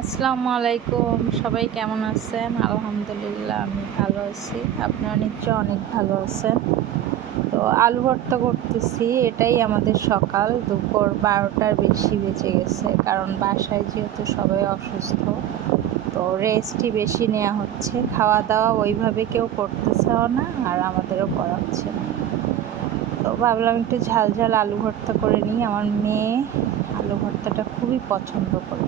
আসসালামু আলাইকুম, সবাই কেমন আছেন? আলহামদুলিল্লাহ আমি ভালো আছি। আপনারা নিশ্চয়ই অনেক ভালো আছেন। তো আলু ভর্তা করতেছি, এটাই আমাদের সকাল। দুপুর 12টার বেশি বেজে গেছে, কারণ বাসায় যেহেতু সবাই অসুস্থ, তো রেস্টই বেশি নেওয়া হচ্ছে। খাওয়া দাওয়া ওইভাবে কেউ করতেছেও না, আর আমাদেরও করা হচ্ছে না। তো ভাবলাম একটু ঝাল ঝাল আলু ভর্তা করে নিই। আমার মেয়ে আলু ভর্তাটা খুবই পছন্দ করে,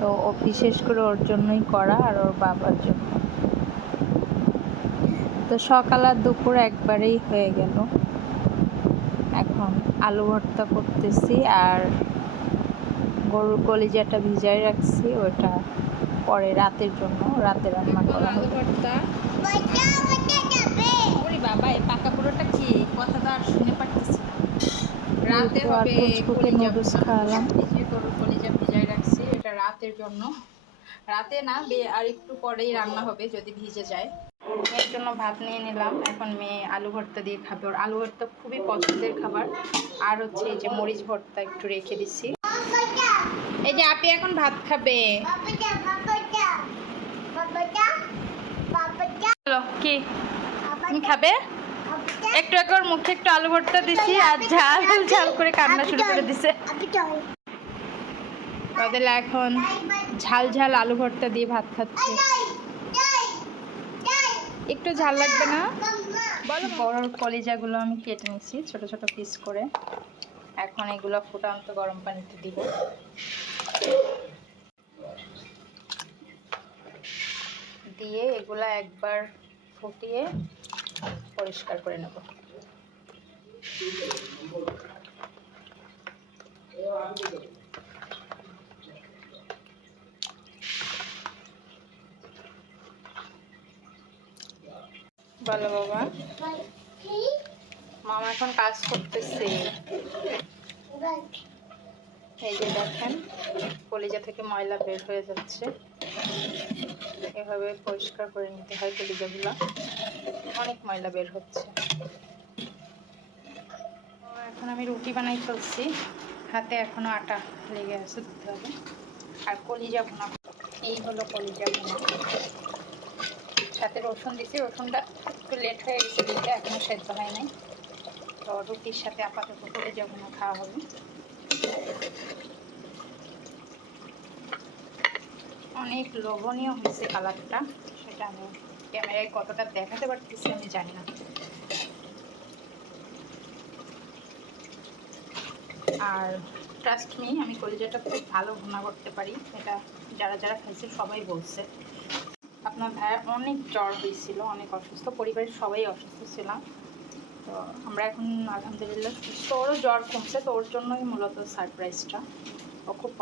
তো ও বিশেষ করে ওর জন্যই করা, আর ওর বাবার জন্য। তো সকাল আর দুপুর একবারেই হয়ে গেল। এখন আলু ভর্তা করতেছি, আর গরুর কলিজাটা ভিজাই রাখছি, ওটা পরে রাতের জন্য রাতে রান্না করা হবে। বাবা এই পাকা পুরোটা কি কথা তো আর শুনে পারতেছি না। রাতে হবে নুডলস খাওয়ালাম। গরুর কলিজা ভিজাই রাখছি, এটা রাতের জন্য। রাতে না, আর একটু পরেই রান্না হবে যদি ভিজে যায়। এর জন্য ভাত নিয়ে নিলাম। এখন মেয়ে আলু ভর্তা দিয়ে খাবে, ওর আলু ভর্তা খুবই পছন্দের খাবার। আর হচ্ছে এই যে মরিচ ভর্তা একটু রেখে দিচ্ছি। এই যে আপনি এখন ভাত খাবে। চলো কি তুমি খাবে? একটু একবার মুখে একটু আলু ভর্তা দিছি, আর ঝাল ঝাল করে কান্না শুরু করে দিছে। তাদের এখন ঝাল ঝাল আলু ভর্তা দিয়ে ভাত খাচ্ছে। একটু ঝাল লাগবে না? বড় কলিজাগুলো আমি কেটে নিচ্ছি ছোট ছোট পিস করে। এখন এগুলো ফুটান্ত গরম পানিতে দিব। দিয়ে এগুলা একবার ফুটিয়ে পরিষ্কার করে নেব। বলো বাবা। মামা এখন কাজ করতেছে। এই যে দেখেন, কলিজা থেকে ময়লা বের হয়ে যাচ্ছে। এভাবে পরিষ্কার করে নিতে হয় কলিজাগুলো, অনেক ময়লা বের হচ্ছে। এখন আমি রুটি বানাই ফেলছি, হাতে এখনো আটা লেগে আছে, দিতে হবে। আর কলিজা ভুনা, এই হলো কলিজা ভুনা। সাথে রসুন দিছি, রসুনটা একটু লেট হয়ে গেছে দিতে, এখনো সেদ্ধ হয় নাই। তো রুটির সাথে আপাতত কলিজা ভুনা খাওয়া হবে। অনেক লোভনীয় হয়েছে কালারটা, সেটা আমি ক্যামেরায় কতটা দেখাতে পারতেছি আমি জানি না। আর ট্রাস্ট মি, আমি কলিজাটা খুব ভালো ভুনা করতে পারি। এটা যারা যারা খাইছে সবাই বলছে। আপনার ভাইয়ের অনেক জ্বর হয়েছিল, অনেক অসুস্থ, পরিবারের সবাই অসুস্থ ছিলাম। তো আমরা এখন আলহামদুলিল্লাহ সুস্থ। ওরও জ্বর কমছে, তো ওর জন্যই মূলত সারপ্রাইজটা। ও খুব